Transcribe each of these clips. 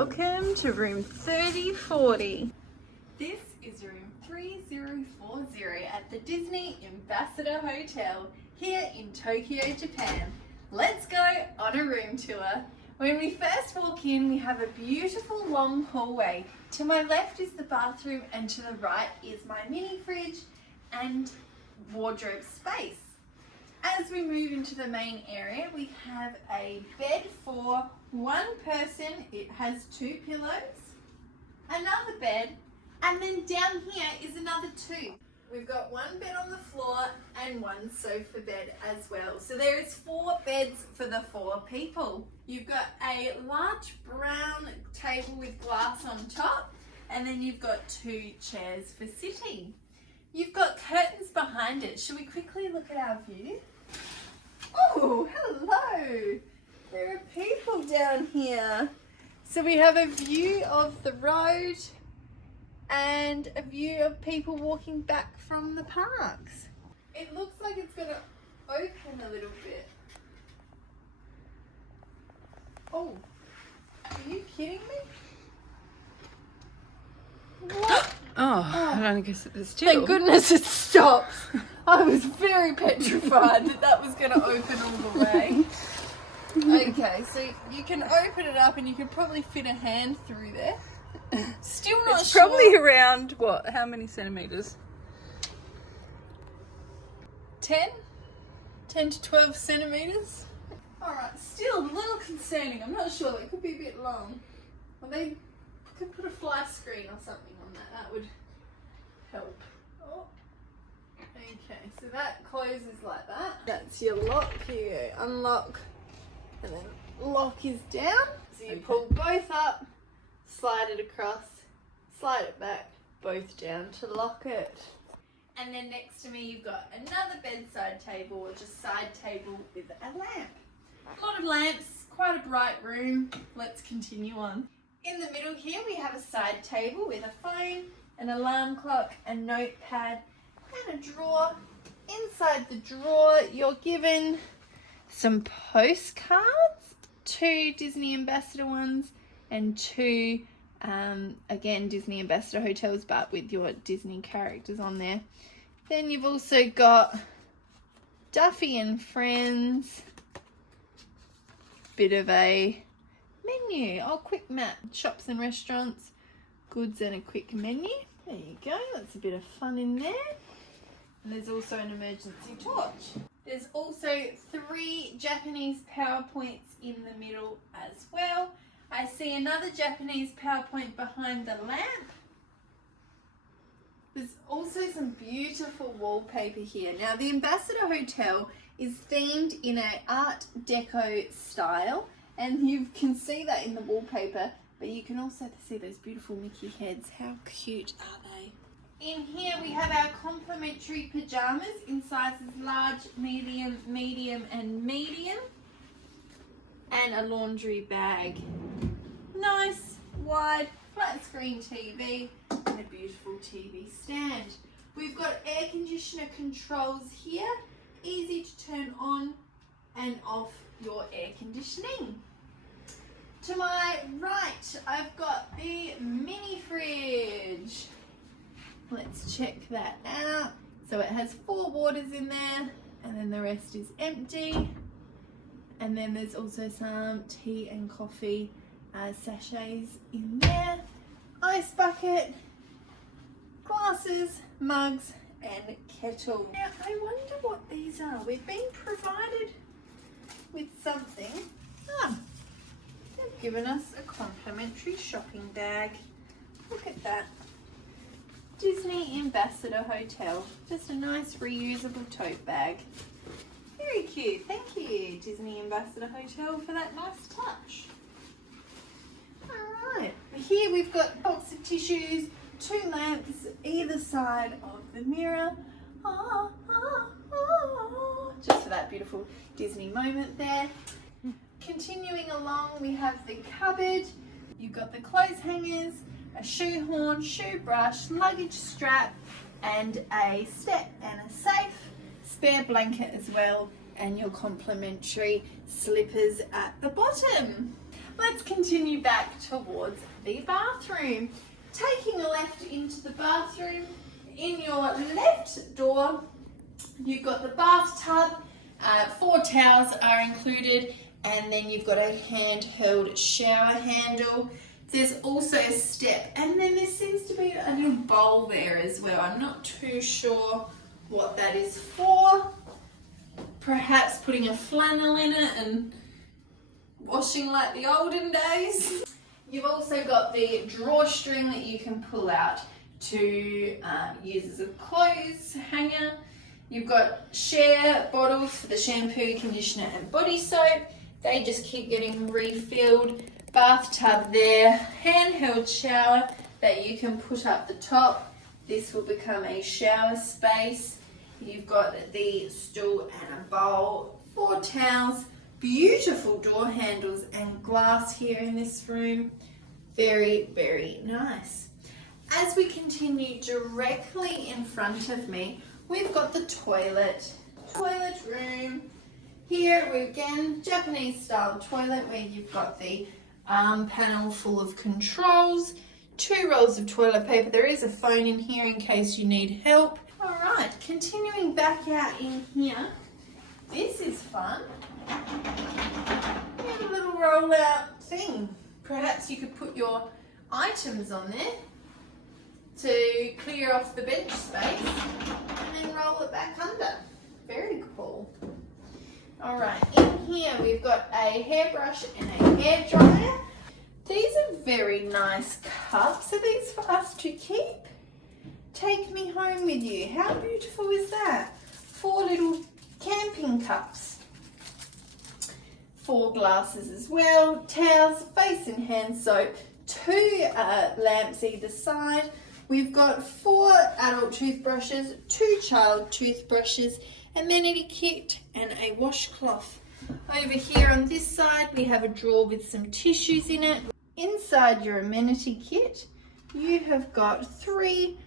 Welcome to room 3040. This is room 3040 at the Disney Ambassador Hotel here in Tokyo, Japan. Let's go on a room tour. When we first walk in, we have a beautiful long hallway. To my left is the bathroom and to the right is my mini fridge and wardrobe space. As we move into the main area, we have a bed for one person. It has 2 pillows, another bed, and then down here is another 2. We've got 1 bed on the floor and 1 sofa bed as well. So there is 4 beds for the 4 people. You've got a large brown table with glass on top, and then you've got 2 chairs for sitting. You've got curtains behind it. Should we quickly look at our view? Oh, hello! There are people down here. So we have a view of the road and a view of people walking back from the parks. It looks like it's going to open a little bit. Oh, are you kidding me? What? I don't guess it was still. Thank goodness it stopped. I was very petrified that was going to open all the way. Okay, so you can open it up and you can probably fit a hand through there. Still not It's sure. probably around, what, how many centimetres? 10 to 12 centimetres. Alright, still a little concerning. I'm not sure. It could be a bit long. Well, they could put a fly screen or something on that. That would help. Oh. Okay, so that closes like that. That's your lock. Here you go. Unlock. And then lock is down. So you pull both up, slide it across, slide it back, both down to lock it. And then next to me you've got another bedside table, or just side table with a lamp. A lot of lamps, quite a bright room. Let's continue on. In the middle here we have a side table with a phone, an alarm clock, a notepad and a drawer. Inside the drawer you're given some postcards, 2 Disney Ambassador ones and 2 again Disney Ambassador hotels but with your Disney characters on there. Then you've also got Duffy and Friends, bit of a menu, quick map, shops and restaurants, goods and a quick menu. There you go, that's a bit of fun in there. And there's also an emergency torch. There's also 3 Japanese PowerPoints in the middle as well. I see another Japanese PowerPoint behind the lamp. There's also some beautiful wallpaper here. Now the Ambassador Hotel is themed in an Art Deco style, and you can see that in the wallpaper, but you can also see those beautiful Mickey heads. How cute are they? In here we have our complimentary pyjamas in sizes large, medium, medium and medium. And a laundry bag. Nice, wide, flat screen TV and a beautiful TV stand. We've got air conditioner controls here. Easy to turn on and off your air conditioning. To my right, I've got the mini fridge. Let's check that out. So it has 4 waters in there and then the rest is empty. And then there's also some tea and coffee sachets in there. Ice bucket, glasses, mugs and kettle. Now I wonder what these are. We've been provided with something. They've given us a complimentary shopping bag. Look at that. Disney Ambassador Hotel. Just a nice reusable tote bag. Very cute. Thank you, Disney Ambassador Hotel, for that nice touch. Alright, here we've got a box of tissues, 2 lamps either side of the mirror. Just for that beautiful Disney moment there. Continuing along, we have the cupboard. You've got the clothes hangers, a shoehorn, shoe brush, luggage strap, and a step and a safe, spare blanket as well, and your complimentary slippers at the bottom. Let's continue back towards the bathroom. Taking a left into the bathroom, in your left door, you've got the bathtub, 4 towels are included, and then you've got a handheld shower handle. There's also a step, and then there seems to be a little bowl there as well. I'm not too sure what that is for. Perhaps putting a flannel in it and washing like the olden days. You've also got the drawstring that you can pull out to use as a clothes hanger. You've got share bottles for the shampoo, conditioner and body soap. They just keep getting refilled. Bathtub there, handheld shower that you can put up the top. This will become a shower space. You've got the stool and a bowl, 4 towels, beautiful door handles and glass here in this room. Very, very nice. As we continue directly in front of me, we've got the toilet room. Here we again, Japanese style toilet where you've got the arm panel full of controls, 2 rolls of toilet paper. There is a phone in here in case you need help. All right, continuing back out in here. This is fun. You have a little roll out thing. Perhaps you could put your items on there to clear off the bench space and then roll it back under. Very cool. All right, in here we've got a hairbrush and a hairdryer. These are very nice cups. Are these for us to keep? Take me home with you. How beautiful is that? 4 little camping cups. 4 glasses as well. Towels, face and hand soap. 2 lamps either side. We've got 4 adult toothbrushes, 2 child toothbrushes, a Vanity kit and a washcloth. Over here on this side we have a drawer with some tissues in it. Inside your amenity kit you have got 3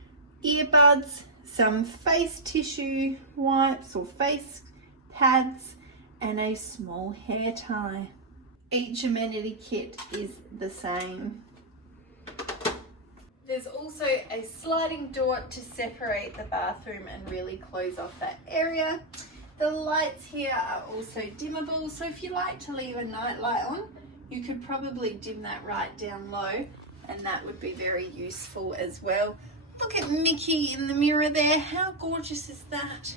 earbuds, some face tissue wipes or face pads and a small hair tie. Each amenity kit is the same. There's also a sliding door to separate the bathroom and really close off that area. The lights here are also dimmable, so if you like to leave a night light on, you could probably dim that right down low, and that would be very useful as well. Look at Mickey in the mirror there. How gorgeous is that?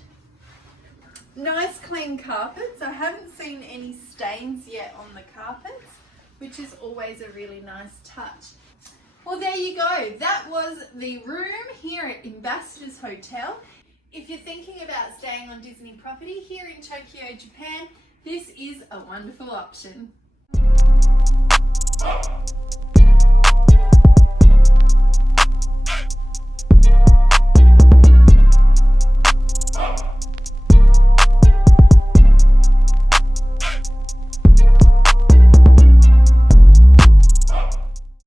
Nice clean carpets. I haven't seen any stains yet on the carpets, which is always a really nice touch. Well, there you go. That was the room here at Ambassador's Hotel. If you're thinking about staying on Disney property here in Tokyo, Japan, this is a wonderful option.